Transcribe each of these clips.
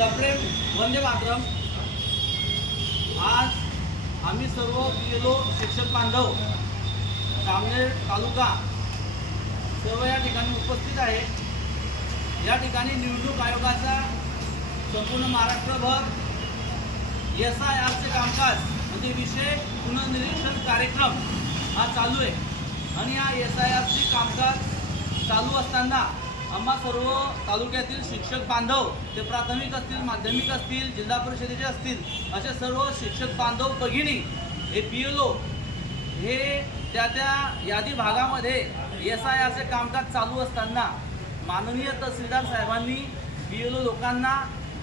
सप्रेम वंदे मातरम। आज आम्ही सर्व बीएलओ शिक्षक बांधव सामनेर तालुका सर्व या ठिकाणी उपस्थित आहे। या ठिकाणी निवडणूक आयोगाचा संपूर्ण महाराष्ट्रभर SIRचे कामकाज म्हणजे विशेष पुनर्निरीक्षण कार्यक्रम हा चालू आहे आणि या SIRचे कामकाज चालू असताना आम्हा सर्व तालुक्यातील शिक्षक बांधव ते प्राथमिक असतील, माध्यमिक असतील, जिल्हा परिषदेचे असतील असे सर्व शिक्षक बांधव भगिनी हे BLO हे त्या यादी भागामध्ये SIRचे कामकाज चालू असताना माननीय तहसीलदार साहेबांनी BLO लोकांना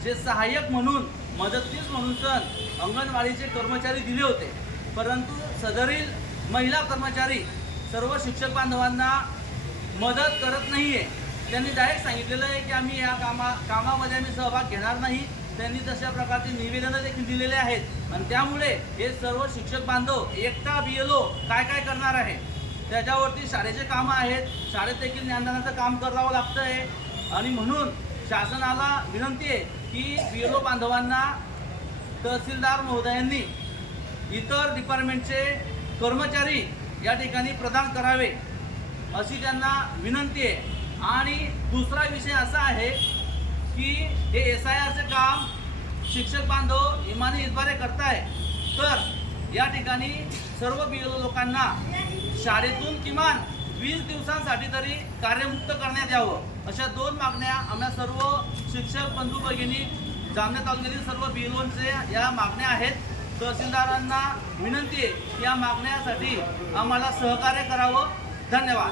जे सहाय्यक म्हणून मदतनीस म्हणून सण अंगणवाडीचे कर्मचारी दिले होते, परंतु सदरील महिला कर्मचारी सर्व शिक्षक बांधवांना मदत करत नाही आहे। त्यांनी डायरेक्ट सांगितलेलं आहे की आम्ही या कामामध्ये आम्ही सहभाग घेणार नाही। त्यांनी तशा प्रकारचे निवेदनं देखील दिलेले आहेत आणि त्यामुळे हे सर्व शिक्षक बांधव एकटा BLO काय काय करणार आहे त्याच्यावरती शाळेचे कामं आहेत, शाळेत देखील ज्ञानदानाचं काम करावं लागतं आहे आणि म्हणून शासनाला विनंती आहे की BLO बांधवांना तहसीलदार महोदयांनी इतर डिपार्टमेंटचे कर्मचारी या ठिकाणी प्रदान करावे अशी त्यांना विनंती आहे। आणि दुसरा विषय असा आहे की हे SIRचे काम शिक्षक बांधव इमानी इतबारे करताय, तर या ठिकाणी सर्व BLO लोकांना शाळेतून किमान 20 दिवसांसाठी तरी कार्यमुक्त करण्यात यावं अशा दोन मागण्या आम्हा सर्व शिक्षक बंधू भगिनी जामनेर तालुक्यातील सर्व BLOंचे या मागण्या आहेत। तहसीलदारांना विनंती आहे की या मागण्यासाठी आम्हाला सहकार्य करावं। धन्यवाद।